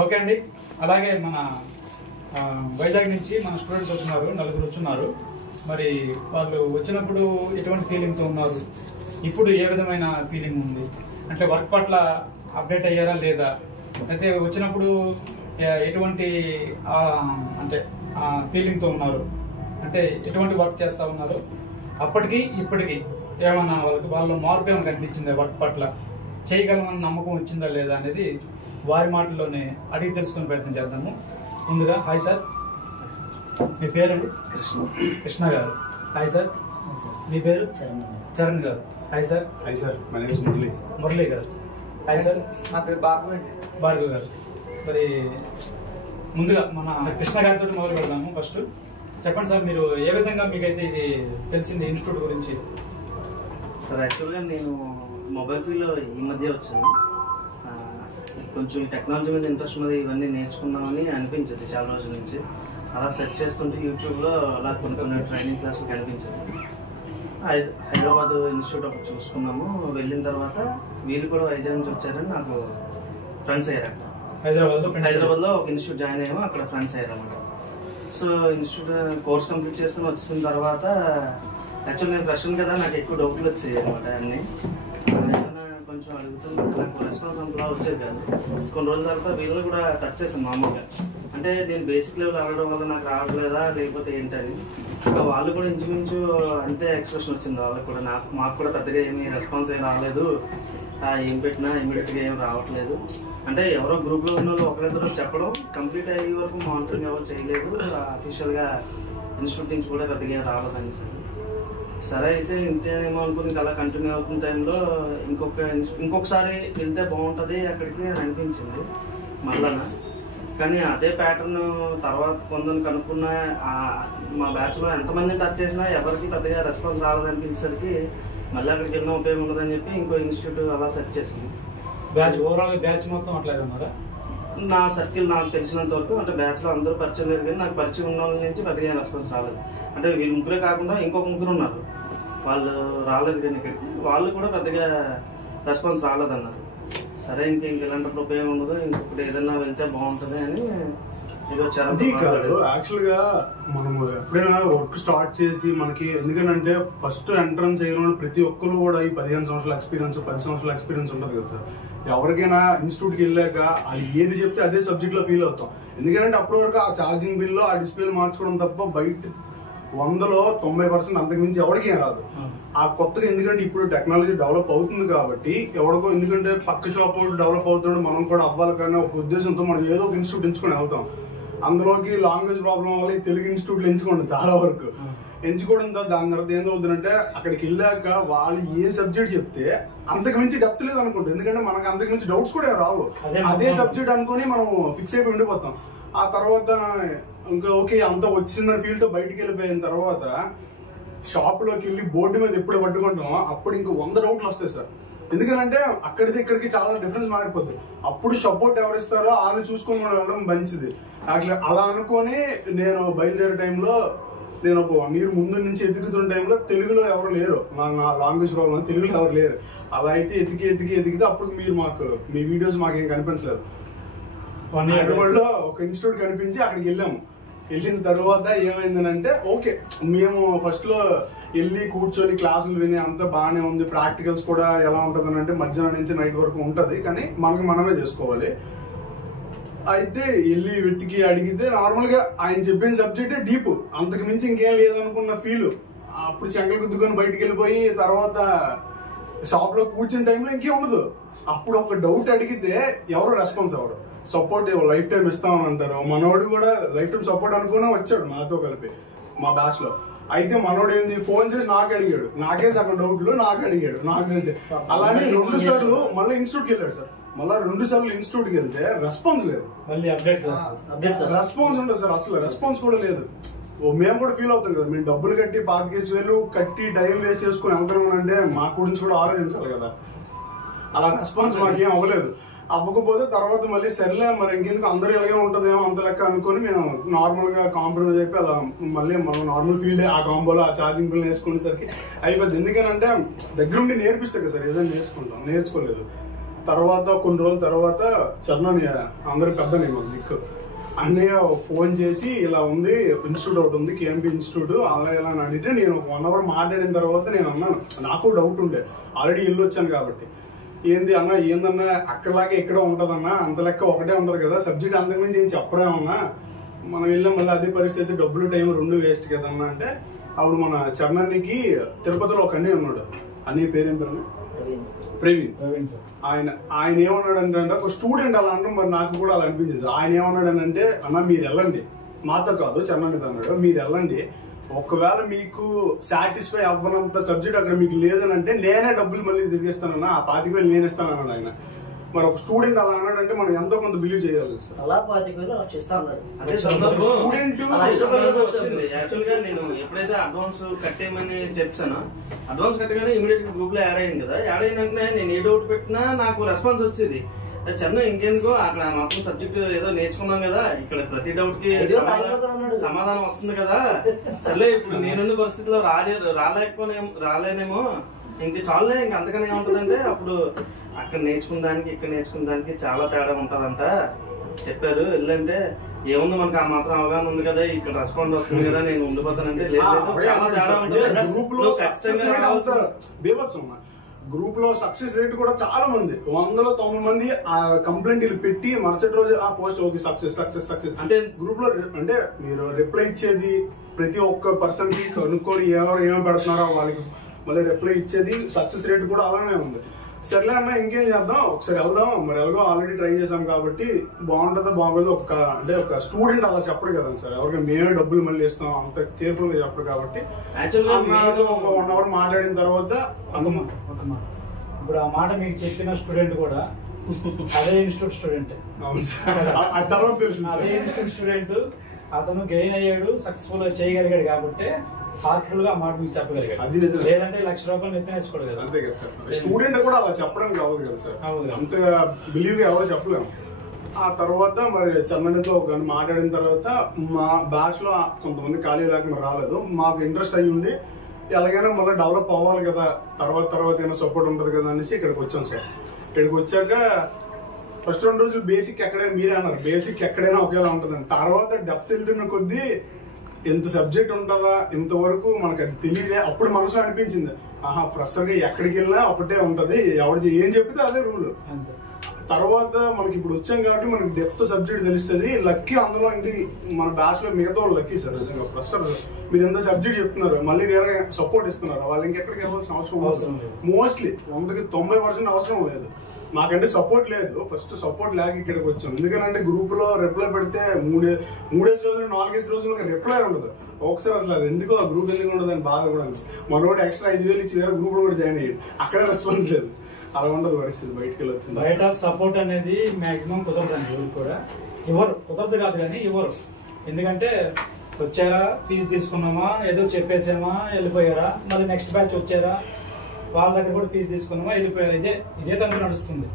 Okay అండి. అలాగే మన వైజాగ్ నుంచి మన స్టూడెంట్స్ వస్తున్నారు, 4 వచ్చున్నారు. మరి వాళ్ళు వచ్చినప్పుడు ఎటువంటి ఫీలింగ్తో ఉన్నారు, ఇప్పుడు ఏ విధమైన ఫీలింగ్ ఉంది అంటే వర్క్ పట్ల అప్డేట్ అయ్యారా లేదా, అయితే వచ్చినప్పుడు ఎటువంటి అంటే ఫీలింగ్తో ఉన్నారు, అంటే ఎటువంటి వర్క్ చేస్తూ ఉన్నారు, అప్పటికి ఇప్పటికి ఏమన్నా వాళ్ళ మార్పు ఏమైనా కనిపించిందా, వర్క్ పట్ల చేయగలమన్న నమ్మకం వచ్చిందా లేదా అనేది వారి మాటల్లోనే అడిగి తెలుసుకునే ప్రయత్నం చేద్దాము. ముందుగా హాయ్ సార్, మీ పేరండి? కృష్ణ గారు. హాయ్ సార్, మీ పేరు? చరణ్ గారు. Hi sir. Hi sir, my name is Murali గారు. హాయ్ సార్, నా పేరు భార్గవ్ గారు. మరి ముందుగా మన కృష్ణ గారితో మొదలు పెడదాము. ఫస్ట్ చెప్పండి సార్, మీరు ఏ విధంగా మీకైతే ఇది తెలిసింది ఇన్స్టిట్యూట్ గురించి? సార్ యాక్చువల్గా నేను మొబైల్ ఫీల్డ్లో ఈ మధ్య వచ్చాను. కొంచెం టెక్నాలజీ మీద ఇంట్రెస్ట్ మీద ఇవన్నీ నేర్చుకుందామని అనిపించింది చాలా రోజుల నుంచి. అలా సెర్చ్ చేస్తుంటే యూట్యూబ్లో అలా కొన్ని ట్రైనింగ్ క్లాసులు కనిపించింది. హైదరాబాద్ ఇన్స్టిట్యూట్ ఒకటి చూసుకున్నాము. వెళ్ళిన తర్వాత వీళ్ళు కూడా వైజాగ్ నుంచి వచ్చారని నాకు ఫ్రెండ్స్ అయ్యారు. హైదరాబాద్లో ఒక ఇన్స్టిట్యూట్ జాయిన్ అయ్యాము, అక్కడ ఫ్రెండ్స్ అయ్యారు అన్నమాట. సో ఇన్స్టిట్యూట్ కోర్స్ కంప్లీట్ చేసుకుని వచ్చిన తర్వాత యాక్చువల్ నేను ఫ్రెషర్ కదా, నాకు ఎక్కువ డౌట్లు వచ్చాయి అనమాట. అన్నీ కొంచెం అడుగుతున్నా, నాకు రెస్పాన్స్ అంతలా వచ్చేది కాదు. కొన్ని రోజుల తర్వాత వీళ్ళని కూడా టచ్ చేశాను మామూలుగా. అంటే నేను బేసిక్ లెవెల్ అడగడం వల్ల నాకు రావట్లేదా లేకపోతే ఏంటని. ఇంకా వాళ్ళు కూడా ఇంచుమించు అంతే ఎక్స్ప్రెషన్ వచ్చింది వాళ్ళకి కూడా. మాకు కూడా పెద్దగా ఏమీ రెస్పాన్స్ ఏం రాలేదు, ఏం పెట్టినా ఇమీడియట్గా ఏం రావట్లేదు. అంటే ఎవరో గ్రూప్లో ఉన్న వాళ్ళు ఒకరిద్దరు చెప్పడం, కంప్లీట్ అయ్యే వరకు మానిటరింగ్ ఎవరు చేయలేదు. అఫీషియల్గా ఇన్స్టిట్యూట్ నుంచి కూడా పెద్దగా ఏం రాలేదని సార్. సరే అయితే ఇంతేమో అనుకుని అలా కంటిన్యూ అవుతున్న టైంలో ఇంకొకసారి వెళ్తే బాగుంటుంది అక్కడికి అని అనిపించింది మళ్ళా. కానీ అదే ప్యాటర్న్ తర్వాత కొందరు కనుక్కున్న మా బ్యాచ్లో ఎంతమంది టచ్ చేసినా ఎవరికి పెద్దగా రెస్పాన్స్ రాలేదనిపించేసరికి మళ్ళీ అక్కడికి వెళ్ళిన ఉపయోగం ఉండదని చెప్పి ఇంకో ఇన్స్టిట్యూట్ అలా సెర్చ్ చేసింది. ఓవరాల్ బ్యాచ్ మొత్తం అట్లాగే ఉన్నారా? నా సర్కిల్ నాకు తెలిసినంత వరకు అంటే బ్యాచ్లో అందరూ పరిచయం లేదు, కానీ నాకు పరిచయం ఉన్న వాళ్ళ నుంచి పెద్దగా రెస్పాన్స్ రాలేదు. అంటే వీళ్ళు ముగ్గురే కాకుండా ఇంకొక ముగ్గురు ఉన్నారు, వాళ్ళు రాలేదు కానీ ఇక్కడికి. వాళ్ళు కూడా పెద్దగా రెస్పాన్స్ రాలేదన్నారు. సరే ఇలాంటప్పుడు ఉపయోగం ఉండదు, ఇంకొకటి ఏదైనా వెళ్తే బాగుంటుంది అని అది కాదు. యాక్చువల్ గా మనం ఎప్పుడైనా వర్క్ స్టార్ట్ చేసి మనకి ఎందుకంటే ఫస్ట్ ఎంట్రన్స్ అయిన ప్రతి ఒక్కరు కూడా ఈ 15 సంవత్సరాల ఎక్స్పీరియన్స్ 10 సంవత్సరాల ఎక్స్పీరియన్స్ ఉంటుంది కదా సార్. ఎవరికైనా ఇన్స్టిట్యూట్ కి వెళ్ళాక అది ఏది చెప్తే అదే సబ్జెక్ట్ లో ఫీల్ అవుతాం. ఎందుకంటే అప్పటి వరకు ఆ ఛార్జింగ్ బిల్లో ఆ డిస్ప్లే మార్చుకోవడం తప్ప బయట 100లో 90% అంతకుమించి ఎవరికి ఏం రాదు. ఆ కొత్తగా ఎందుకంటే ఇప్పుడు టెక్నాలజీ డెవలప్ అవుతుంది కాబట్టి ఎవరికో, ఎందుకంటే పక్క షాప్ డెవలప్ అవుతున్నాడు మనం కూడా అవ్వాలి కానీ ఒక ఉద్దేశంతో మనం ఏదో ఒక ఇన్స్టిట్యూట్ ఎంచుకొని వెళ్తాం. అందులోకి లాంగ్వేజ్ ప్రాబ్లం వల్ల తెలుగు ఇన్స్టిట్యూట్లు ఎంచుకోండి చాలా వరకు. ఎంచుకోవడంతో దాని తర్వాత ఏం అవుతుందంటే అక్కడికి వెళ్ళాక వాళ్ళు ఏ సబ్జెక్ట్ చెప్తే అంతకు మించి డెప్త్ లేదు అనుకుంటాం. ఎందుకంటే మనకు అంతకు మించి డౌట్స్ కూడా రావు. అదే సబ్జెక్ట్ అనుకుని మనం ఫిక్స్ అయిపోయి ఉండిపోతాం. ఆ తర్వాత ఇంకా ఓకే అంతా వచ్చిందని ఫీల్ తో బయటికి వెళ్ళిపోయిన తర్వాత షాప్ లోకి వెళ్ళి బోర్డు మీద ఎప్పుడు పట్టుకుంటామో అప్పుడు ఇంకా 100 డౌట్లు వస్తాయి సార్. ఎందుకంటే అక్కడిది ఇక్కడికి చాలా డిఫరెన్స్ మారిపోద్ది. అప్పుడు సపోర్ట్ ఎవరు ఇస్తారో వాళ్ళు చూసుకొని మనం వెళ్ళడం మంచిది. అలా అనుకొని నేను బయలుదేరే టైంలో నేను ఒక 1 year ముందు నుంచి ఎదుగుతున్న టైంలో తెలుగులో ఎవరు లేరు, నా లాంగ్వేజ్ ప్రాబ్లం తెలుగులో ఎవరు లేరు. అలా అయితే ఎదిగితే అప్పుడు మీరు మీ వీడియోస్ మాకేం కనిపించలేదు. హైదరాబాద్లో ఒక ఇన్స్టిట్యూట్ కనిపించి అక్కడికి వెళ్ళాము. వెళ్ళిన తర్వాత ఏమైందనంటే ఓకే మేము ఫస్ట్ లో వెళ్ళి కూర్చొని క్లాసులు విని అంతా బాగానే ఉంది. ప్రాక్టికల్స్ కూడా ఎలా ఉంటుంది అంటే మధ్యాహ్నం నుంచి నైట్ వరకు ఉంటది, కానీ మనమే చేసుకోవాలి. అయితే వెళ్ళి వెతికి అడిగితే నార్మల్ గా ఆయన చెప్పిన సబ్జెక్టే డీప్, అంతకు మించి ఇంకేం లేదనుకున్న ఫీల్. అప్పుడు శంకలు గుద్దుకొని బయటికి వెళ్ళిపోయి తర్వాత షాప్ లో కూర్చున్న టైంలో ఇంకేం ఉండదు. అప్పుడు ఒక డౌట్ అడిగితే ఎవరు రెస్పాన్స్ అవ్వరు. సపోర్ట్ లైఫ్ టైం ఇస్తామని అంటారు. మనోడు కూడా లైఫ్ టైం సపోర్ట్ అనుకునే వచ్చాడు మాతో కలిపి మా బ్యాచ్ లో. అయితే మనోడు ఏంది ఫోన్ చేసి నాకు అడిగాడు, నాకే సగం డౌట్లు నాకు అడిగాడు, నాకు తెలిసి. అలానే 2 సార్లు మళ్ళీ ఇన్స్టిట్యూట్ కి వెళ్ళాడు సార్. మళ్ళీ 2 సార్లు ఇన్స్టిట్యూట్ కి వెళ్తే రెస్పాన్స్ లేదు, రెస్పాన్స్ ఉండదు సార్. అసలు రెస్పాన్స్ కూడా లేదు. మేము కూడా ఫీల్ అవుతాం కదా, మేము డబ్బులు కట్టి 25,000 కట్టి టైం వేస్ట్ చేసుకుని వెళ్తున్నాం అంటే మా గురించి కూడా ఆలోచించాలి కదా. అలా రెస్పాన్స్ మాకేం అవ్వలేదు. అవ్వకపోతే తర్వాత మళ్ళీ సరిలే మరి ఇంకెందుకు అందరూ ఇలాగే ఉంటదేమో అంత లెక్క అనుకుని మేము నార్మల్ గా కాంప్రమైజ్ అయిపోయి అలా మళ్ళీ మనం నార్మల్ ఫీల్డ్ ఆ కాంబోలో ఆ ఛార్జింగ్ బిల్ వేసుకునేసరికి అయిపోద్ది. ఎందుకనంటే దగ్గరుండి నేర్పిస్తాయి కదా సార్, ఏదైనా నేర్చుకుంటాం, నేర్చుకోలేదు. తర్వాత కొన్ని రోజుల తర్వాత చరణ్ అందరూ పెద్ద నేను దిక్కు అన్నయ్య ఫోన్ చేసి ఇలా ఉంది ఇన్స్టిట్యూట్ ఒకటి ఉంది కేఎంపీ ఇన్స్టిట్యూట్ అలా ఇలా అని అడిగితే నేను 1 hour మాట్లాడిన తర్వాత నేను అన్నాను, నాకు డౌట్ ఉండే ఆల్రెడీ ఇల్లు వచ్చాను కాబట్టి, ఏందన్నా అక్కడలాగే ఇక్కడ ఉంటదన్నా, అంత లెక్క ఒకటే ఉంటది కదా సబ్జెక్ట్, అంతకుమించి ఏం చెప్పరేమన్నా, మనం వెళ్ళాం మళ్ళీ అదే పరిస్థితి డబ్బులు టైం 2 వేస్ట్ కదన్నా అంటే, అప్పుడు మన చరణ్కి తిరుపతిలో ఒక అన్నయ్య ఉన్నాడు, అన్నయ్య పేరేం పేరు ప్రవీణ్ సార్. ఆయన ఏమన్నాడు అంటే ఒక స్టూడెంట్ అలా అంటే మరి నాకు కూడా అలా అనిపించింది. ఆయన ఏమన్నాడు అంటే అన్న మీరు వెళ్ళండి, మాతో కాదు చరణ్ అన్నాడు, మీరు వెళ్ళండి, ఒకవేళ మీకు సాటిస్ఫై అవ్వనంత సబ్జెక్ట్ అక్కడ మీకు లేదని అంటే నేనే డబ్బులు మళ్ళీ తిరిగిస్తానన్నా, ఆ 25,000 నేను ఇస్తాను అన్నాడు ఆయన. మరి ఒక స్టూడెంట్ అలా అన్నాడంటే మనం ఎంతో కొంత బిలీవ్ చేయాలి సార్. అలా 25,000 ఇస్తా అన్నాడు. అదే యాక్చువల్ గా నేను ఎప్పుడైతే అడ్వాన్స్ కట్టేయమని చెప్పానో, అడ్వాన్స్ కట్టగానే ఇమీడియట్ గా గ్రూప్ లో యాడ్ అయింది కదా, యాడ్ అయినాకనే నేను ఏ డౌట్ పెట్టినా నాకు రెస్పాన్స్ వచ్చేది. చిన్న ఇంకెందుకు అక్కడ మొత్తం సబ్జెక్ట్ ఏదో నేర్చుకున్నాం కదా, ఇక్కడ ప్రతి డౌట్ కి సమాధానం వస్తుంది కదా, సర్లే ఇప్పుడు నేనున్న పరిస్థితిలో రాలేనేమో, ఇంక చాలులే, ఇంక అంతకనే ఏముంటదంటే అప్పుడు అక్కడ నేర్చుకున్నానికి ఇక్కడ నేర్చుకున్నానికి చాలా తేడా ఉంటదంట చెప్పారు. వెళ్ళంటే ఏముంది మనకు ఆ మాత్రం అవగాహన ఉంది కదా, ఇక్కడ రెస్పాండ్ వస్తుంది కదా, నేను ఉండిపోతానంటే చాలా తేడా ఉంటుంది. గ్రూప్ లో సక్సెస్ రేట్ కూడా చాలా మంది 190 మంది ఆ కంప్లైంట్ పెట్టి మరుసటి రోజు ఆ post okay success success success అంటే గ్రూప్ లో అంటే మీరు రిప్లై ఇచ్చేది ప్రతి ఒక్క పర్సన్ కి కనుక్కొని ఎవరు ఏమి పెడుతున్నారో వాళ్ళకి మళ్ళీ రిప్లై ఇచ్చేది సక్సెస్ రేట్ కూడా అలానే ఉంది. సర్లే అన్న ఇంకేం చేద్దాం, ఒకసారి వెళ్దాం, మరి ఎలాగో ఆల్రెడీ ట్రై చేసాం కాబట్టి బాగుంటుందో బాగోదో ఒక స్టూడెంట్ అలా చెప్పడు కదా సార్, ఎవరికి మేమే డబ్బులు మళ్ళీ ఇస్తాం అంత కేర్ఫుల్ గా చెప్పడు కాబట్టి ఒక 1 hour మాట్లాడిన తర్వాత ఇప్పుడు ఆ మాట మీకు చెప్పిన స్టూడెంట్ కూడా అదే ఇన్స్టిట్యూట్ స్టూడెంట్, తర్వాత తెలిసింది అదే ఇన్స్టిట్యూట్ స్టూడెంట్, అతను గెయిన్ అయ్యాడు, సక్సెస్ఫుల్ గా చేయగలిగాడు కాబట్టి హార్ట్ఫుల్ గా ఆ మాట మీకు చెప్పగలిగాడు, లేదంటే ₹1,00,000 ఎత్తనేసుకోడు కదా. అంతే కదా సార్, స్టూడెంట్ కూడా అలా చెప్పడానికి అవ్వదు కదా సార్, అంత బిలీవ్ గా ఎవరో చెప్పలేము. ఆ తర్వాత మరి చమ్మనితో ఒక మాట్లాడిన తర్వాత మా బ్యాచ్ లో కొంతమంది ఖాళీ లేకుండా రాలేదు, మాకు ఇంట్రెస్ట్ అయ్యి ఉండి ఎలాగైనా మళ్ళీ డెవలప్ అవ్వాలి కదా, తర్వాత ఏమైనా సపోర్ట్ ఉంటుంది కదా అనేసి ఇక్కడికి వచ్చాం సార్. ఇక్కడికి వచ్చాక ఫస్ట్ 2 రోజులు బేసిక్ ఎక్కడైనా మీరే అన్నారు, బేసిక్ ఎక్కడైనా ఒకేలా ఉంటుందని, తర్వాత డెప్త్ వెళ్తున్న కొద్దీ ఎంత సబ్జెక్ట్ ఉంటుందా ఇంతవరకు మనకు అది తెలియదే, అప్పుడు మనసులో అనిపించింది ఆహా ఫ్రెషర్ గా ఎక్కడికి వెళ్ళినా ఒకటే ఉంటది, ఎవరు ఏం చెప్పితే అదే రూల్. తర్వాత మనకి ఇప్పుడు వచ్చాం కాబట్టి మనకి డెప్త్ సబ్జెక్ట్ తెలుస్తుంది, లక్కీ అందులో ఇంటి మన బ్యాచ్ లో మిగతా వాళ్ళు లక్కీ సార్. నిజంగా ఫ్రెషర్ మీరు ఎంత సబ్జెక్ట్ చెప్తున్నారు, మళ్ళీ వేరే సపోర్ట్ ఇస్తున్నారు, వాళ్ళు ఇంకెక్కడికి వెళ్ళాల్సిన అవసరం మోస్ట్లీ 90% అవసరం లేదు. మాకంటే సపోర్ట్ లేదు, ఫస్ట్ సపోర్ట్ లేక ఇక్కడికి వచ్చాం. ఎందుకంటే గ్రూప్ లో రిప్లై పెడితే 3 రోజులు 4 రోజులు రిప్లై ఉండదు, ఒకసారి అసలు అది ఎందుకో ఆ గ్రూప్ ఎందుకు ఉండదు అని బాధ కూడా. మనోడు ఎక్స్ట్రా 5,000 ఇచ్చి వేరే గ్రూప్ లో కూడా జాయిన్ అయ్యాడు, అక్కడ రెస్పాన్స్ లేదు, అలా ఉండదు పరిస్థితి. బయటకు వెళ్ళి వచ్చింది బయట సపోర్ట్ అనేది మాక్సిమం కుదరదండి, ఎవరు కూడా ఎవరు కుదరదు కాదు కానీ ఎవరు, ఎందుకంటే వచ్చారా ఫీజు తీసుకున్నామా ఏదో చెప్పేసామా వెళ్ళిపోయారా, మళ్ళీ నెక్స్ట్ బ్యాచ్ వచ్చారా వాళ్ళ దగ్గర కూడా ఫీజు తీసుకున్నామా వెళ్ళిపోయారు, ఇదే తంతు నడుస్తుంది.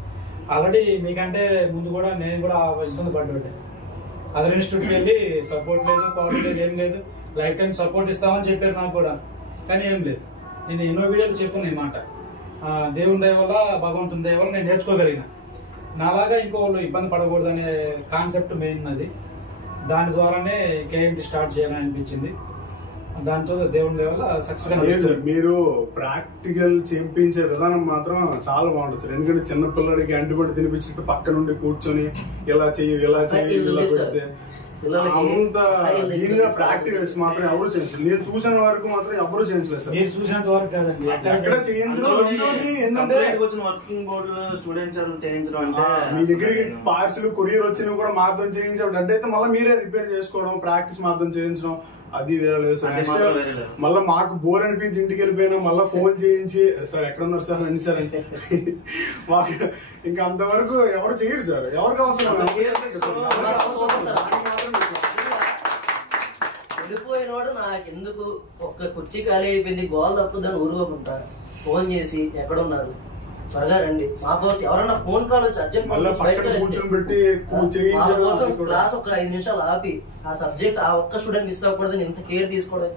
ఆల్రెడీ మీకంటే ముందు కూడా నేను కూడా వస్తుంది పడ్డా, అదర్ ఇన్స్టిట్యూట్కి వెళ్ళి సపోర్ట్ లేదు క్వాలిటీ లేదు ఏం లేదు, లైఫ్ టైం సపోర్ట్ ఇస్తామని చెప్పారు నాకు కూడా, కానీ ఏం లేదు. నేను ఎన్నో వీడియోలు చెప్పాను ఈ మాట, దేవుని దయ వల్ల భగవంతుని దయ వల్ల నేను నేర్చుకోగలిగిన, నాలాగా ఇంకో వాళ్ళు ఇబ్బంది పడకూడదు అనే కాన్సెప్ట్ మెయిన్ అది, దాని ద్వారానే కేఎంటీ స్టార్ట్ చేయాలని అనిపించింది. దాంతో దేవుని దయ వల్ల సక్సెస్ గా. మీరు ప్రాక్టికల్ చేయించే విధానం మాత్రం చాలా బాగుంటుంది సార్, ఎందుకంటే చిన్న పిల్లడికి అంటుబడి తినిపించినట్టు పక్క నుండి కూర్చొని ఇలా చెయ్యి ఇలా పెడితే అంత దీనిగా ప్రాక్టికల్స్ మాత్రం ఎవరు చేయించలేదు. నేను చూసిన వరకు మాత్రం ఎవరు చేయించలేదు సార్. మీరు చూసినంత వరకు కాదండి, ఎక్కడ చేయించడం. మీ దగ్గరికి పార్సల్ కొరియర్ వచ్చినవి కూడా మాత్రం చేయించడం, అంటే అయితే మళ్ళీ మీరే రిపేర్ చేసుకోవడం, ప్రాక్టీస్ మాత్రం చేయించడం అది వేరే లేదు సార్. నెక్స్ట్ మళ్ళీ మాకు బోర్ అనిపించి ఇంటికి వెళ్ళిపోయినా మళ్ళీ ఫోన్ చేయించి సార్ ఎక్కడ ఉన్నారు సార్ రండి సార్ అని మాకు ఇంకా అంతవరకు ఎవరు చేయరు సార్, ఎవరికి అవసరం. వెళ్ళిపోయినవాడు నాకెందుకు ఒక్క కుర్చీ ఖాళీ అయిపోయింది గోల్ తప్పు దాన్ని ఊరుకోకుండా ఫోన్ చేసి ఎక్కడున్నారు త్వరగా రండి, మా కోసం ఎవరన్నా ఫోన్ కాల్ వచ్చి అర్జెంట్ క్లాస్ ఒక 5 నిమిషాలు ఆపి ఆ సబ్జెక్ట్ ఆ ఒక్క స్టూడెంట్ మిస్ అవ్వకూడదని ఎంత కేర్ తీసుకోవడం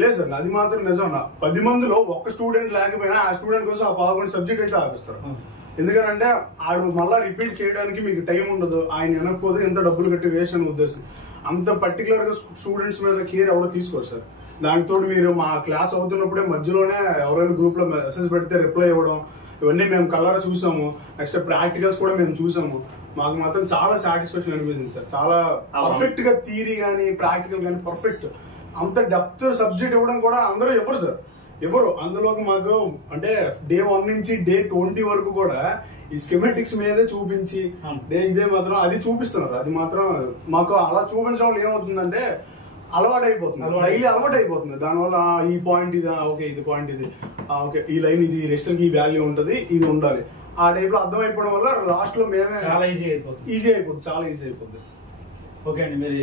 లేదు సార్. అది మాత్రం నిజం. 10 మందిలో ఒక్క స్టూడెంట్ లేకపోయినా ఆ స్టూడెంట్ కోసం ఆ 11 సబ్జెక్ట్ అయితే ఆపిస్తారు. ఎందుకంటే ఆడు మళ్ళీ రిపీట్ చేయడానికి మీకు టైం ఉండదు, ఆయన వినకపోతే ఎంత డబ్బులు కట్టి వేస్ట్ అని ఉద్దేశం. అంత పర్టికులర్ గా స్టూడెంట్స్ మీద కేర్ ఎవరు తీసుకోరు సార్. దానితో మీరు మా క్లాస్ అవుతున్నప్పుడే మధ్యలోనే ఎవరైనా గ్రూప్ లో మెసేజ్ పెడితే రిప్లై ఇవ్వడం, ఇవన్నీ మేము కలర్ చూసాము. నెక్స్ట్ ప్రాక్టికల్స్ కూడా మేము చూసాము. మాకు మాత్రం చాలా సాటిస్ఫాక్షన్ అనిపించింది సార్. చాలా పర్ఫెక్ట్ గా థియరీ గానీ ప్రాక్టికల్ గానీ పర్ఫెక్ట్. అంత డెప్త్ సబ్జెక్ట్ ఇవ్వడం కూడా అందరూ ఎవరు సార్, ఎవరు అందులోకి మాకు అంటే డే 1 నుంచి డే 20 వరకు కూడా ఈ స్కెమెటిక్స్ మీదే చూపించి ఇదే మాత్రం అది చూపిస్తున్నారు. అది మాత్రం మాకు అలా చూపించడం వల్ల ఏమవుతుందంటే అలవాటు అయిపోతుంది, డైలీ అలవాటు అయిపోతుంది. దానివల్ల ఈ పాయింట్ ఇది, ఓకే ఇది పాయింట్ ఇది, ఓకే ఈ లైన్ ఇది, రెస్టర్ కి ఈ వాల్యూ ఉంటది, ఇది ఉండాలి. ఆ టైప్ లో అర్థం అయిపోవడం వల్ల లాస్ట్ లో మేమే చాలా ఈజీ అయిపోతుంది, చాలా ఈజీ అయిపోతుంది. ఓకే అండి, మీరు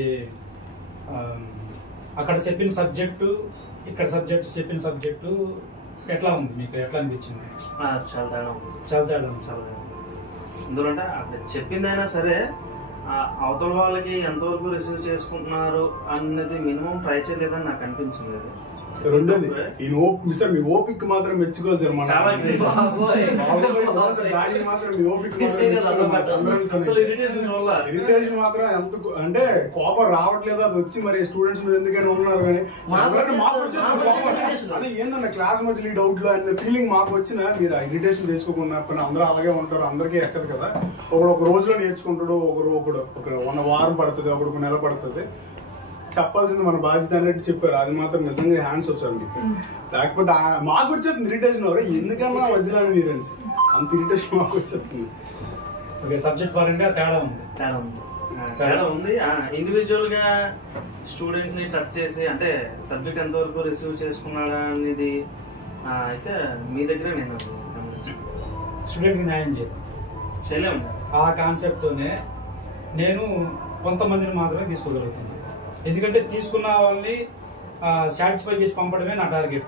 అక్కడ చెప్పిన సబ్జెక్టు ఇక్కడ చెప్పిన సబ్జెక్టు ఎట్లా ఉంది, మీకు ఎట్లా అనిపించింది? చాలా తేడా ఉంది. చాలా తేడా ఉంది. చాలా ఎందుకంటే అక్కడ చెప్పిందైనా సరే అవతల వాళ్ళకి ఎంతవరకు రిసీవ్ చేసుకుంటున్నారు అన్నది మినిమం ట్రై చేయలేదని నాకు అనిపించింది. రెండోది సార్ మీ ఓపిక మాత్రం మెచ్చుకోవాలి సార్. మన ఇరిటేషన్ మాత్రం ఎంత అంటే కోపం రావట్లేదు, అది వచ్చి మరి స్టూడెంట్స్ మీద ఎందుకైనా ఉన్నారు కానీ మాకు వచ్చేసి ఏంటన్నా క్లాస్ మధ్యలో ఈ డౌట్ లో అనే ఫీలింగ్ మాకు వచ్చిన మీరు ఇరిటేషన్ చేసుకోకుండా అందరూ అలాగే ఉంటారు, అందరికీ ఎక్కదు కదా. ఒక రోజులో నేర్చుకుంటాడు, ఒకడు ఒక 1 వారం పడుతుంది, ఒకడు నెల పడుతుంది. చెప్పాల్సింది మన బాధ్యత అన్నట్టు చెప్పారు. అది మాత్రం నిజంగా హ్యాండ్స్ వచ్చారు మీకు. లేకపోతే మాకు వచ్చేసింది ఇరిటేషన్, ఎందుకన్నా వదిలేను మీరు అంత ఇరిటేషన్ మాకు వచ్చేస్తుంది. సబ్జెక్ట్ పరంగా తేడా ఉంది. ఇండివిజువల్ గా స్టూడెంట్ ని టచ్ చేసి అంటే సబ్జెక్ట్ ఎంతవరకు రిసీవ్ చేసుకున్నాడా అనేది అయితే మీ దగ్గర నేను స్టూడెంట్ కి న్యాయం చేయలేము. ఆ కాన్సెప్ట్ తోనే నేను కొంతమందిని మాత్రమే తీసుకోగలుగుతున్నాను. ఎందుకంటే తీసుకున్న వాళ్ళని సాటిస్ఫై చేసి పంపడమే నా టార్గెట్.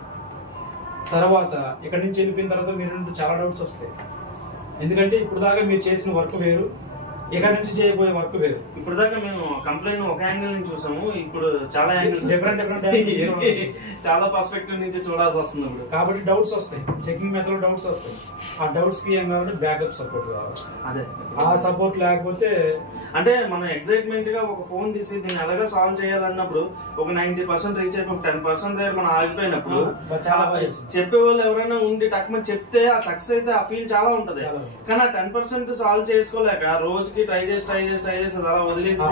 తర్వాత ఇక్కడ నుంచి వెళ్ళిపోయిన తర్వాత మీరు చాలా డౌట్స్ వస్తాయి. ఎందుకంటే ఇప్పుడు దాకా మీరు చేసిన వర్క్ వేరు, ఇక్కడ నుంచి చేయబోయే వర్క్ వేరు. ఇప్పుడు దాకా మేము కంప్లైంట్ ఒక యాంగిల్ నుంచి చూసాము, ఇప్పుడు చాలా యాంగిల్స్ డిఫరెంట్ చాలా పర్స్పెక్టివ్ నుంచి చూడాల్సి వస్తుంది ఇప్పుడు. కాబట్టి డౌట్స్ వస్తాయి, చెకింగ్ మెథడ్ డౌట్స్ వస్తాయి. ఆ డౌట్స్ కి ఏం కావాలంటే బ్యాకప్ సపోర్ట్ కావాలి. అదే ఆ సపోర్ట్ లేకపోతే అంటే మనం ఎక్సైట్మెంట్ గా ఒక ఫోన్ తీసి దీన్ని ఎలాగా సాల్వ్ చేయాలన్నప్పుడు ఒక 90% రీచ్ అయిపోయి 10% దగ్గర మనం ఆగిపోయినప్పుడు చెప్పే వాళ్ళు ఎవరైనా ఉండి టక్మని చెప్తే ఆ సక్సెస్ అయితే ఆ ఫీల్ చాలా ఉంటది. కానీ ఆ 10% సాల్వ్ చేసుకోలేక రోజుకి ట్రై చేసి అలా వదిలేసి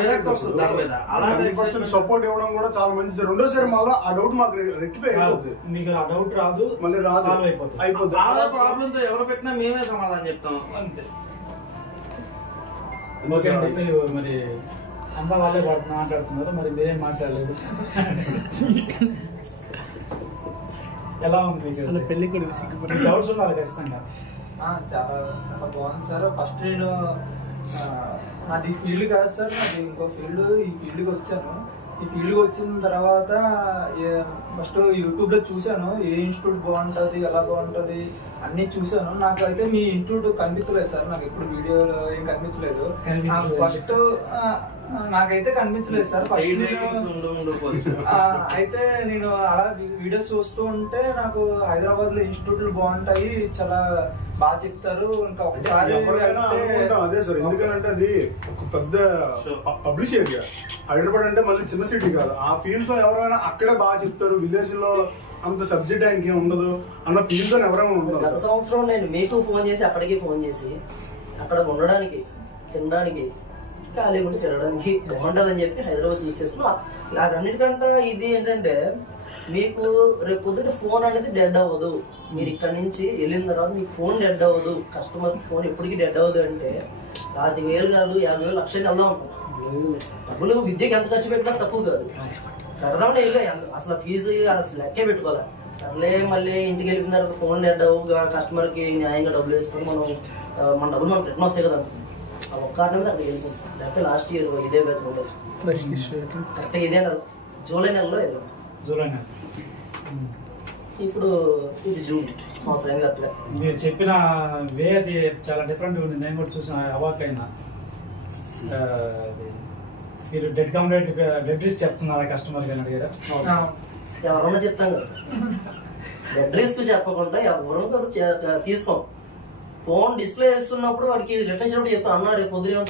డైరెక్ట్ వస్తుంది దాని మీద. అలాంటి సపోర్ట్ ఇవ్వడం కూడా చాలా మంచిది. రెండోసారి మళ్ళీ ఆ డౌట్ మాకు రెక్టిఫై అయిపోతుంది. మీకు ఆ డౌట్ రాదు, మళ్ళీ రాదు, అయిపోతుంది. ఆ ప్రాబ్లం తో ఎవరు పెట్టినా మేమే సమాధానం చెప్తాం అంతే. ఓకే అండి, మరి అమ్మ వాళ్ళే మాట్లాడుతున్నారు, మరి మీరేం మాట్లాడలేదు. ఎలా ఉంది మీకు పెళ్లి కూడా డౌట్స్ ఉన్నారు ఖచ్చితంగా? చాలా బాగుంది సార్. ఫస్ట్ నేను నాది ఫీల్డ్ కాదు సార్, నాది ఇంకో ఫీల్డ్. ఈ ఫీల్డ్కి వచ్చాను. ఈ ఫీల్డ్కి వచ్చిన తర్వాత ఫస్ట్ యూట్యూబ్లో చూశాను ఏ ఇన్స్టిట్యూట్ బాగుంటుంది, ఎలా బాగుంటుంది అన్నీ చూశాను. నాకైతే మీ ఇన్స్టిట్యూట్ కనిపించలేదు సార్, నాకు ఎప్పుడు వీడియోలో ఏం కనిపించలేదు. ఫస్ట్ నాకైతే కనిపించలేదు సార్. అయితే నేను అలా వీడియోస్ చూస్తూ ఉంటే నాకు హైదరాబాద్ లో ఇన్స్టిట్యూట్లు బాగుంటాయి, చాలా బాగా చెప్తారు. ఇంకా ఒకసారి అదే సార్, ఎందుకంటే అది ఒక పెద్ద పబ్లిష్ ఏరియా. హైదరాబాద్ అంటే మళ్ళీ చిన్న సిటీ కాదు. ఆ ఫీల్డ్ తో ఎవరైనా అక్కడే బాగా చెప్తారు. విలేజ్ లో అంత సబ్జెక్ట్ ఆయనకి ఏం ఉండదు అన్న ఫీల్డ్ తో ఎవరైనా ఉండదు. గత సంవత్సరం నేను మీకు ఫోన్ చేసి అప్పటికి ఫోన్ చేసి అక్కడ ఉండడానికి తినడానికి ఖాళీ ఉండి తినడానికి బాగుంటుందని చెప్పి హైదరాబాద్ చూస్ చేసుకున్నాం. అదన్నిటికంటే ఇది ఏంటంటే మీకు రేపు పొద్దుట ఫోన్ అనేది డెడ్ అవ్వదు. మీరు ఇక్కడ నుంచి వెళ్ళిన తర్వాత మీకు ఫోన్ డెడ్ అవ్వదు, కస్టమర్ ఫోన్ ఎప్పటికీ డెడ్ అవ్వదు. అంటే 5,000 కాదు 50,000 లక్షలు వెళ్దాం అనుకుంటాం. డబ్బులు విద్యకి ఎంత ఖర్చు పెట్టినా తక్కువ కాదు, కడదామని వెళ్ళా. అసలు ఫీజు అసలు లెక్కే పెట్టుకోవాలి. సర్లే మళ్ళీ ఇంటికి వెళ్ళిన తర్వాత ఫోన్ డెడ్ అవ్వు, కస్టమర్కి న్యాయంగా డబ్బులు వేసుకొని మన డబ్బులు మనకు రిటర్న్ వస్తాయి కదా. ఆ ఒక్క కారణం మీద అక్కడ వెళ్ళిపోతుంది. లేకపోతే లాస్ట్ ఇయర్ ఇదే బ్యాచ్ ఉండొచ్చు. కరెక్ట్గా ఇదే నెల జూలై నెలలో వెళ్ళాం. జూలై నెల. ఇప్పుడు ఇది జూన్ సంవత్సరం అట్లే. మీరు చెప్పిన వే అది చాలా డిఫరెంట్ ఉంది. నేను కూడా చూసిన అవాక్ అయినా. మీరు డెడ్ రిస్క్ చెప్తున్నారా కస్టమర్ అని అడిగారా? ఎవరన్నా చెప్తాం కదా సార్. డెడ్ రిస్క్ చెప్పకుండా ఎవరు తీసుకోం. ఫోన్ డిస్ప్లే చేస్తున్నప్పుడు వాడికి రిటర్న్ ఇచ్చినప్పుడు చెప్తాం, అన్న రేపు పొద్దున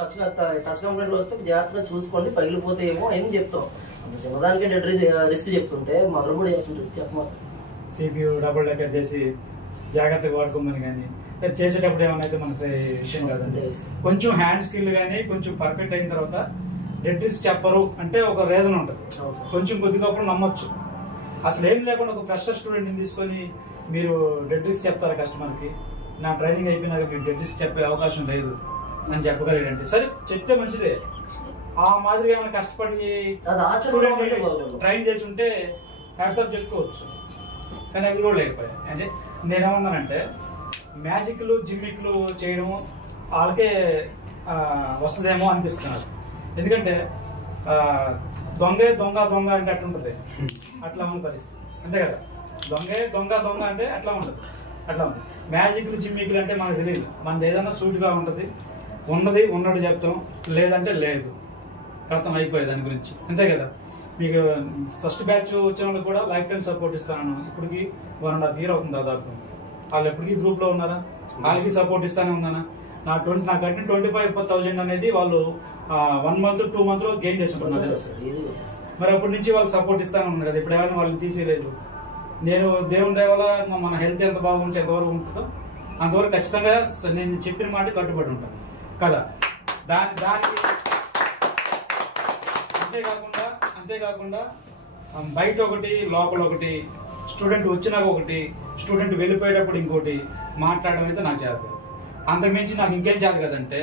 టచ్ కంప్లైంట్ వస్తే జాగ్రత్తగా చూసుకోండి, పగిలిపోతే ఏమో ఏం చెప్తాం. అంత చిన్నదానికి డెడ్ రిస్క్ చెప్తుంటే మదర్ కూడా చేస్తుంది రిస్క్ చెప్పమని. CPU డబుల్ డెక్కర్ చేసి జాగ్రత్తగా వాడుకోమని కానీ చేసేటప్పుడు ఏమన్నా అయితే మనకి విషయం కాదండి. కొంచెం హ్యాండ్ స్కిల్ కానీ కొంచెం పర్ఫెక్ట్ అయిన తర్వాత డెడ్ రిస్క్ చెప్పరు అంటే ఒక రీజన్ ఉంటుంది. కొంచెం కొద్దిగా నమ్మొచ్చు. అసలు ఏం లేకుండా ఒక ఫ్రెషర్ స్టూడెంట్ని తీసుకొని మీరు డెడ్ రిస్క్ చెప్తారా కస్టమర్కి? నా ట్రైనింగ్ అయిపోయినాక మీరు డెడ్ రిస్క్ చెప్పే అవకాశం లేదు అని చెప్పగలిగారంటే సరే చెప్తే మంచిదే. ఆ మాదిరిగా ఏమైనా కష్టపడి ట్రైన్ చేసి ఉంటే హ్యాట్సాప్ చెప్పుకోవచ్చు. కానీ అది కూడా లేకపోయాయి. అంటే నేనేమన్నానంటే మ్యాజిక్లు జిమ్మిక్లు చేయడం వాళ్ళకే వస్తుందేమో అనిపిస్తున్నారు. ఎందుకంటే దొంగే దొంగ దొంగ అంటే అట్లుంటుంది, అట్లా ఉంది పరిస్థితి. అంతే కదా, దొంగే దొంగ దొంగ అంటే అట్లా ఉండదు, అట్లా ఉంది. మ్యాజిక్లు జిమ్మిక్లు అంటే మనకు తెలియదు. మనది ఏదైనా సూట్గా ఉంటుంది, ఉన్నది ఉన్నట్టు చెప్తాం, లేదంటే లేదు, అర్థం అయిపోయేది దాని గురించి. అంతే కదా. మీకు ఫస్ట్ బ్యాచ్ వచ్చిన వాళ్ళకి కూడా లైఫ్ టైం సపోర్ట్ ఇస్తాను. ఇప్పటికి 1.5 year అవుతుంది దాదాపు. వాళ్ళు ఎప్పటికీ గ్రూప్ లో ఉన్నారా? వాళ్ళకి సపోర్ట్ ఇస్తానే ఉన్నానా? నాకు కట్టిన 25,000 అనేది వాళ్ళు 1 month 2 months లో గెయిన్ చేసుకుంటున్నారు. మరి అప్పటి నుంచి వాళ్ళకి సపోర్ట్ ఇస్తానే ఉన్నారు కదా. ఇప్పుడు ఏమైనా వాళ్ళని తీసేయలేదు. నేను దేవుని దయ వల్ల మన హెల్త్ ఎంత బాగుంటే ఎంతవరకు ఉంటుందో అంతవరకు ఖచ్చితంగా నేను చెప్పిన మాట కట్టుబడి ఉంటాను కదా. దానికి అంతేకాకుండా బయట ఒకటి లోపల ఒకటి, స్టూడెంట్ వచ్చినాక ఒకటి, స్టూడెంట్ వెళ్ళిపోయేటప్పుడు ఇంకోటి మాట్లాడడం అయితే నాకు చేత కాదు. అంతకుమించి నాకు ఇంకేం చేత కదంటే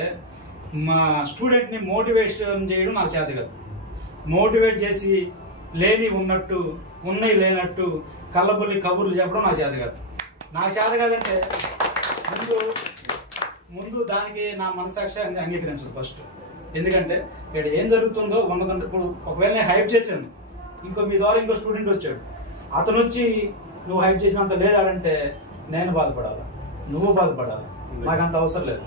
మా స్టూడెంట్ని మోటివేషన్ చేయడం నాకు చేత కాదు. మోటివేట్ చేసి లేని ఉన్నట్టు ఉన్నాయి లేనట్టు కళ్ళబుల్లి కబుర్లు చెప్పడం నాకు చేత కాదు. నాకు చేత కాదంటే ముందు దానికి నా మనసాక్షి అంగీకరించదు ఫస్ట్. ఎందుకంటే ఇక్కడ ఏం జరుగుతుందో ఉన్నదంటే ఇప్పుడు ఒకవేళ నేను హైప్ చేశాను, ఇంకో మీ ద్వారా ఇంకో స్టూడెంట్ వచ్చాడు, అతను వచ్చి నువ్వు హైప్ చేసినంత లేదంటే నేను బాధపడాలి, నువ్వు బాధపడాలి. నాకు అంత అవసరం లేదు.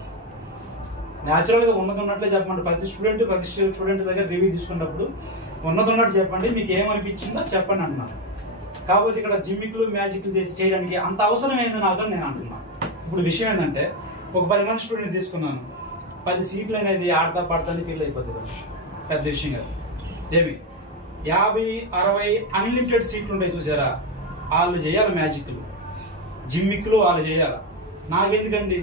న్యాచురల్గా ఉన్నట్లే చెప్పండి. ప్రతి స్టూడెంట్ దగ్గర రివ్యూ తీసుకున్నప్పుడు ఉన్నట్టు చెప్పండి, మీకు ఏమనిపించిందో చెప్పండి అంటున్నాను. కాకపోతే ఇక్కడ జిమ్మిక్లు మ్యాజిక్లు చేసి చేయడానికి అంత అవసరం ఏంది నాకు అని నేను అంటున్నాను. ఇప్పుడు విషయం ఏంటంటే ఒక 10 మంది స్టూడెంట్ తీసుకున్నాను, 10 సీట్లు అనేది ఆడతా పడతాని ఫీల్ అయిపోతుంది. పెద్ద విషయం కాదు. ఏమి 50-60 అన్లిమిటెడ్ సీట్లు ఉంటాయి చూసారా, వాళ్ళు చేయాలి మ్యాజిక్లు జిమ్మిక్లు, వాళ్ళు చేయాలి. నాకెందుకండి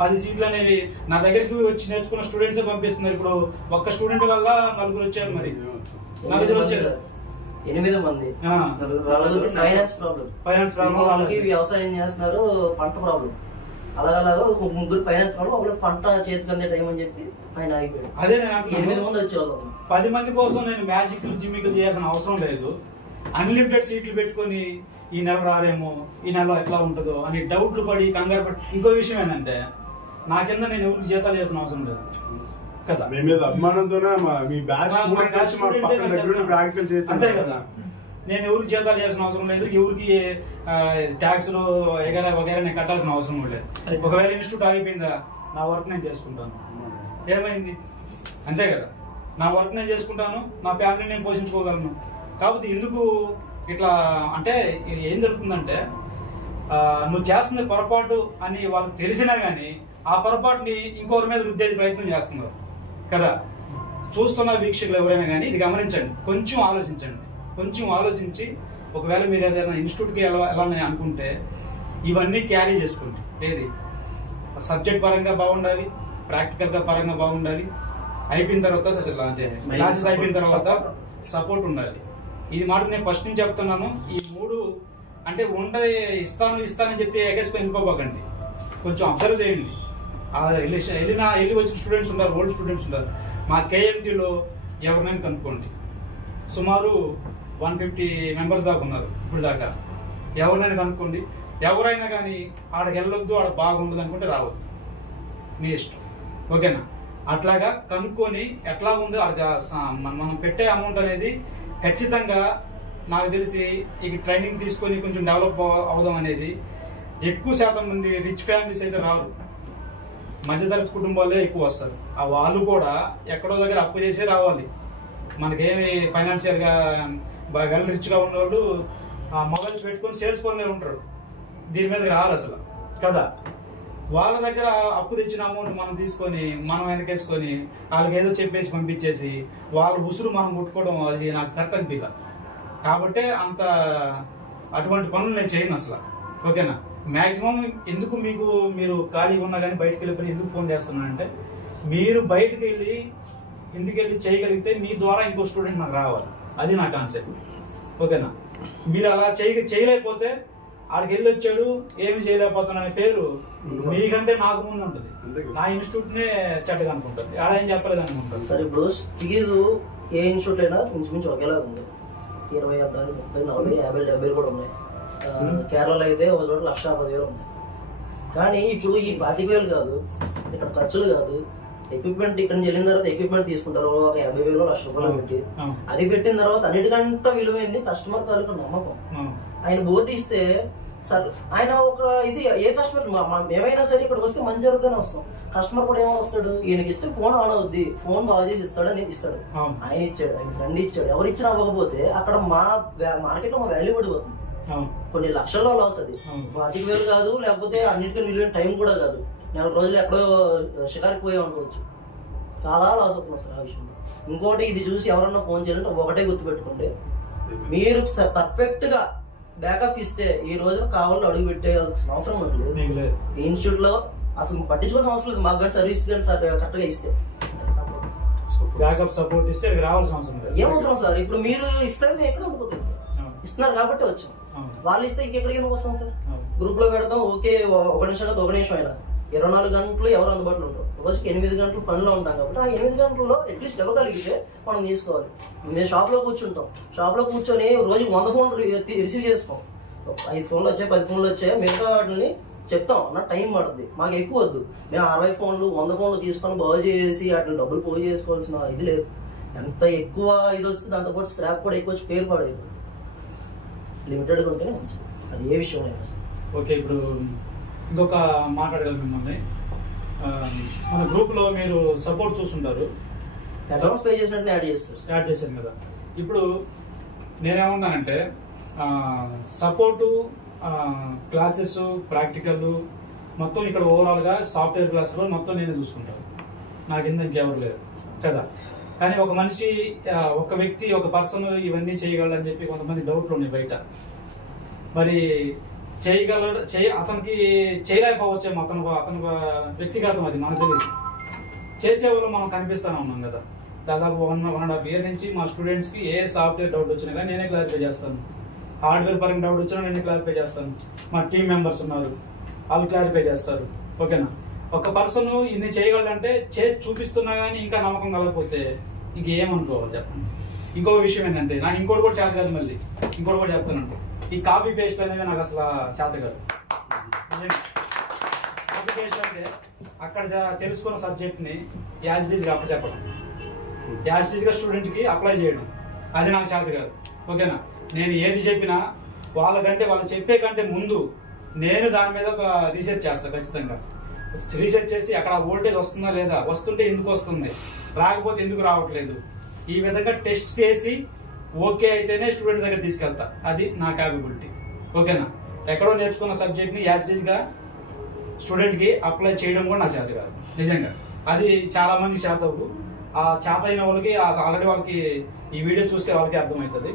10 సీట్లు అనేవి నా దగ్గరికి వచ్చి నేర్చుకున్న స్టూడెంట్సే పంపిస్తున్నారు. ఇప్పుడు ఒక్క స్టూడెంట్ వల్ల 4 వచ్చారు, మరి 4 వచ్చారు, 8 మంది. ఫైనాన్స్ ప్రాబ్లం, వాళ్ళకి వ్యవసాయం చేస్తున్నారు, పంట ప్రాబ్లం, అలాగలాగా ఒక 3 ఫైనాన్స్ ప్రాబ్లం, ఒకరికి పంట చేతికి అందే టైం అని చెప్పి ఆయన ఆగిపోయాడు. అదే నేను 8 మంది వచ్చేవాళ్ళు. 10 మంది కోసం నేను మ్యాజిక్లు జిమ్మిక్లు చేయాల్సిన అవసరం లేదు. అన్లిమిటెడ్ సీట్లు పెట్టుకుని ఈ నెల రారేమో, ఈ నెల ఎట్లా ఉంటుందో అని డౌట్లు పడి కంగారు పడి. ఇంకో విషయం ఏంటంటే నా కింద నేను ఎవరికి జీతాలు చేయాల్సిన అవసరం లేదు కదా. మీ మీద అభిమానంతోనే మీ బ్యాచ్ ప్రాక్టికల్ చేస్తాం. అంతే కదా. నేను ఎవరికి జీతాలు చేయాల్సిన అవసరం లేదు, ఎవరికి ట్యాక్స్లు వగైరా నేను కట్టాల్సిన అవసరం లేదు. ఒకవేళ ఇన్స్టిట్యూట్ ఆగిపోయిందా, నా వర్క్ నేను చేసుకుంటాను, ఏమైంది? అంతే కదా. నా వర్క్ నేను చేసుకుంటాను, నా ఫ్యామిలీని నేను పోషించుకోగలను. కాకపోతే ఎందుకు ఇట్లా అంటే ఏం జరుగుతుందంటే నువ్వు చేస్తున్న పొరపాటు అని వాళ్ళకి తెలిసినా గానీ ఆ పొరపాటుని ఇంకొకరి మీద రుద్దేది ప్రయత్నం చేస్తున్నారు కదా. చూస్తున్న వీక్షకులు ఎవరైనా కానీ ఇది గమనించండి, కొంచెం ఆలోచించండి. కొంచెం ఆలోచించి ఒకవేళ మీరు ఏదైనా ఇన్స్టిట్యూట్కి వెళ్ళాలని అనుకుంటే ఇవన్నీ క్యారీ చేసుకోండి. ఏది సబ్జెక్ట్ పరంగా బాగుండాలి, ప్రాక్టికల్గా పరంగా బాగుండాలి, అయిపోయిన తర్వాత క్లాసెస్ అయిపోయిన తర్వాత సపోర్ట్ ఉండాలి. ఇది మాట నేను ఫస్ట్ నుంచి చెప్తున్నాను. ఈ 3 అంటే ఉంటే ఇస్తానని చెప్తే ఎగేసుకొని వెళ్ళిపోకండి. కొంచెం అబ్జర్వ్ చేయండి. వెళ్ళి వచ్చిన స్టూడెంట్స్ ఉన్నారు, ఓల్డ్ స్టూడెంట్స్ ఉన్నారు. మా KMTలో ఎవరినైనా కనుక్కోండి, సుమారు 150 మెంబర్స్ దాకా ఉన్నారు ఇప్పుడు దాకా. ఎవరినైనా కనుక్కోండి. ఎవరైనా కానీ ఆడకి వెళ్ళొద్దు, ఆడ బాగుండదు అనుకుంటే రావద్దు, మీ ఇష్టం, ఓకేనా. అట్లాగా కనుక్కొని ఎట్లా ఉందో మనం పెట్టే అమౌంట్ అనేది ఖచ్చితంగా నాకు తెలిసి ఈ ట్రైనింగ్ తీసుకొని కొంచెం డెవలప్ అవుదాం అనేది. ఎక్కువ శాతం మంది రిచ్ ఫ్యామిలీస్ అయితే రారు, మధ్యతరగతి కుటుంబాలే ఎక్కువ వస్తారు. ఆ వాళ్ళు కూడా ఎక్కడో దగ్గర అప్పు చేసే రావాలి. మనకేమి ఫైనాన్షియల్గా బాగా రిచ్గా ఉన్నవాళ్ళు మొబైల్స్ పెట్టుకొని సేల్స్ పనులే ఉంటారు, దీని మీదకి రావాలి అసలు కదా. వాళ్ళ దగ్గర అప్పు తెచ్చిన అమౌంట్ మనం తీసుకొని మనం వెనకేసుకొని వాళ్ళకి ఏదో చెప్పేసి పంపించేసి వాళ్ళ ఉసురు మనం కొట్టుకోవడం అది నాకు కరెక్ట్ అనిపించ. కాబట్టి అటువంటి పనులు నేను చేయను అసలు, ఓకేనా. మ్యాక్సిమం ఎందుకు మీరు ఖాళీగా ఉన్నా కానీ బయటకు వెళ్ళిపోయి ఎందుకు ఫోన్ చేస్తున్నానంటే, మీరు బయటకు వెళ్ళి ఇంటికి వెళ్ళి చేయగలిగితే మీ ద్వారా ఇంకో స్టూడెంట్ నాకు రావాలి, అది నా కాన్సెప్ట్, ఓకేనా. మీరు అలా చేయలేకపోతే ఆడికి వెళ్ళి వచ్చాడు ఏమి చేయలేకపోతున్నా అనే పేరు మీకంటే నాకు ముందు ఉంటుంది, నా ఇన్స్టిట్యూట్ నే చెడ్డగా అనుకుంటుంది, అలా ఏం చెప్పలేదు అనుకుంటారు. సరే ఇప్పుడు ఫీజు ఏ ఇన్స్టిట్యూట్ అయినా ఇంచుమించు ఒకేలా ఉంది. 20, 30, 40, 50, 70 కూడా ఉన్నాయి. కేరళలో అయితే ఒక చోట 1,50,000 ఉన్నాయి. కానీ ఇప్పుడు ఈ 25,000 కాదు, ఇక్కడ ఖర్చులు కాదు, ఎక్విప్మెంట్ ఇక్కడ నుంచి వెళ్ళిన తర్వాత ఎక్విప్మెంట్ తీసుకుంటారు ఒక 50,000, 1,00,000 రూపాయలు పెట్టి. అది పెట్టిన తర్వాత అన్నిటికంటే విలువైంది కస్టమర్ తాలూకా నమ్మకం. ఆయన బోర్డు ఇస్తే సార్ ఆయన ఒక ఇది ఏ కస్టమర్ ఏమైనా సరే ఇక్కడికి వస్తే మంచి జరుగుతూనే వస్తాం. కస్టమర్ కూడా ఏమో వస్తాడు, ఈయనకి ఇస్తే ఫోన్ ఆన్ అవుద్ది, ఫోన్ బాగా చేసి ఇస్తాడు అని ఇస్తాడు. ఆయన ఇచ్చాడు, ఆయన ఫ్రెండ్ ఇచ్చాడు, ఎవరు ఇచ్చినా అవ్వకపోతే అక్కడ మా మార్కెట్ లో మా వాల్యూ పడిపోతుంది. కొన్ని లక్షల్లో లాస్ అది. 25,000 కాదు, లేకపోతే అన్నిటికీ విలువైన టైం కూడా కాదు. 4 రోజులు ఎక్కడో షికారికి పోయాం అనుకోవచ్చు. చాలా లాస్ అవుతుంది అసలు ఆ విషయంలో. ఇంకోటి ఇది చూసి ఎవరన్నా ఫోన్ చేయాలంటే ఒకటే గుర్తుపెట్టుకుంటే, మీరు పర్ఫెక్ట్ గా బ్యాకప్ ఇస్తే ఈ రోజున కావాలని అడుగు పెట్టేయాల్సిన అవసరం లేదు. ఇన్స్టిట్యూట్ లో అసలు పట్టించుకోవాల్సిన అవసరం లేదు. మాకు కానీ సర్వీస్ కానీ కరెక్ట్ గా ఇస్తే బ్యాకప్ సపోర్ట్ ఇస్తే రావాల్సిన అవసరం లేదు. ఏమవసరం సార్, ఇప్పుడు మీరు ఇస్తే ఎక్కడ ఉండిపోతుంది, ఇస్తున్నారు కాబట్టి వచ్చాం. వాళ్ళు ఇస్తే ఇంకెక్కడికి వస్తాం సార్. గ్రూప్ లో పెడతాం, ఓకే 1 నిమిషం కాదు 1 నిమిషం అయినా 24 గంటలు ఎవరు అందుబాటులో ఉంటారు. రోజుకి 8 గంటలు పనిలో ఉంటాం కాబట్టి ఆ 8 గంటల్లో అట్లీస్ట్ ఇవ్వగలిగితే మనం తీసుకోవాలి. మేము షాప్ లో కూర్చుంటాం, షాప్ లో కూర్చొని రోజుకి 100 ఫోన్లు రిసీవ్ చేసుకోం. 5 ఫోన్లు వచ్చాయి, 10 ఫోన్లు వచ్చాయి, మిగతా వాటిని చెప్తాం అన్న టైం పడుతుంది. మాకు ఎక్కువ వద్దు, మేము 60 ఫోన్లు 100 ఫోన్లు తీసుకొని బాగు చేసి వాటిని డబ్బులు పోయి చేసుకోవాల్సిన ఇది లేదు. ఎంత ఎక్కువ ఇది వస్తుంది దాంతోపాటు స్క్రాప్ కూడా ఎక్కువ వచ్చి పేరు పడేది. లిమిటెడ్గా ఉంటేనే మంచిది, అది ఏ విషయం లేదు సార్. ఓకే, ఇప్పుడు ఇంకొక మాట్లాడగలను మిమ్మల్ని. మన గ్రూప్ లో మీరు సపోర్ట్ చూస్తుంటారు, అకౌంట్స్ పే చేసినట్టు యాడ్ చేశాను కదా. ఇప్పుడు నేనేమన్నానంటే సపోర్టు, క్లాసెస్, ప్రాక్టికల్ మొత్తం ఇక్కడ ఓవరాల్ గా సాఫ్ట్వేర్ క్లాసులో మొత్తం నేనే చూసుకుంటాను, నా కింద ఇంకెవరు లేరు కదా. కానీ ఒక మనిషి, ఒక వ్యక్తి, ఒక పర్సన్ ఇవన్నీ చేయగలడని చెప్పి కొంతమంది డౌట్లు ఉన్నాయి బయట. మరి అతనికి చేయలేకపోవచ్చేమో, అతను వ్యక్తిగతం, అది మనకు తెలియదు. చేసేవాళ్ళు మనం కనిపిస్తానే ఉన్నాం కదా. దాదాపు 1.5 year నుంచి మా స్టూడెంట్స్ కి ఏ సాఫ్ట్వేర్ డౌట్ వచ్చినా కానీ నేనే క్లారిఫై చేస్తాను, హార్డ్వేర్ పరంగా డౌట్ వచ్చినా నేనే క్లారిఫై చేస్తాను, మా టీమ్ మెంబర్స్ ఉన్నారు వాళ్ళు క్లారిఫై చేస్తారు, ఓకేనా. ఒక పర్సన్ ఇన్ని చేయగలంటే చేసి చూపిస్తున్నా కానీ ఇంకా నమ్మకం కలగకపోతే ఇంకేమనుకోవాలి చెప్పండి. ఇంకో విషయం ఏంటంటే నాకు ఇంకోటి కూడా చేత కాదు, మళ్ళీ ఇంకోటి కూడా చెప్తానంటే ఈ కాపీ పేస్ట్ అనేవి నాకు అసలు చేత కాదు. కాపీ పేస్ట్ అంటే అక్కడ తెలుసుకున్న సబ్జెక్ట్ ని యాజ్ ఇట్ ఈజ్ గా అప్పచెప్పడం, యాజ్ ఇట్ ఈజ్ గా స్టూడెంట్ కి అప్లై చేయడం, అది నాకు చేత కాదు, ఓకేనా. నేను ఏది చెప్పినా వాళ్ళకంటే వాళ్ళు చెప్పే కంటే ముందు నేను దాని మీద రీసెర్చ్ చేస్తాను ఖచ్చితంగా. రీసెర్చ్ చేసి అక్కడ వోల్టేజ్ వస్తుందా లేదా, వస్తుంటే ఎందుకు వస్తుంది, రాకపోతే ఎందుకు రావట్లేదు, ఈ విధంగా టెస్ట్ చేసి ఓకే అయితేనే స్టూడెంట్ దగ్గర తీసుకెళ్తా, అది నా క్యాపబిలిటీ, ఓకేనా. ఎక్కడో నేర్చుకున్న సబ్జెక్ట్ ని యాజ్ ఇట్ ఈజ్ గా స్టూడెంట్ కి అప్లై చేయడం కూడా నా చేత కాదు నిజంగా. అది చాలా మంది చేత, ఆ చేత అయిన వాళ్ళకి ఆల్రెడీ వాళ్ళకి ఈ వీడియో చూస్తే వాళ్ళకి అర్థమవుతుంది.